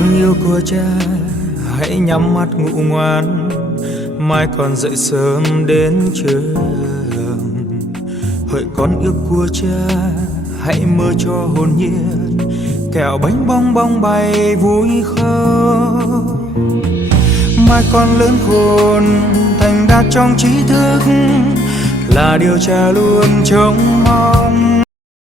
con yêu của cha, hãy nhắm mắt ngủ ngoan, mai còn dậy sớm đến trường. Hỡi con yêu của cha, hãy mơ cho hồn nhiên, kẹo bánh bong bóng bay vui khóc. Mai con lớn khôn thành đạt trong trí thức, là điều cha luôn trông mong.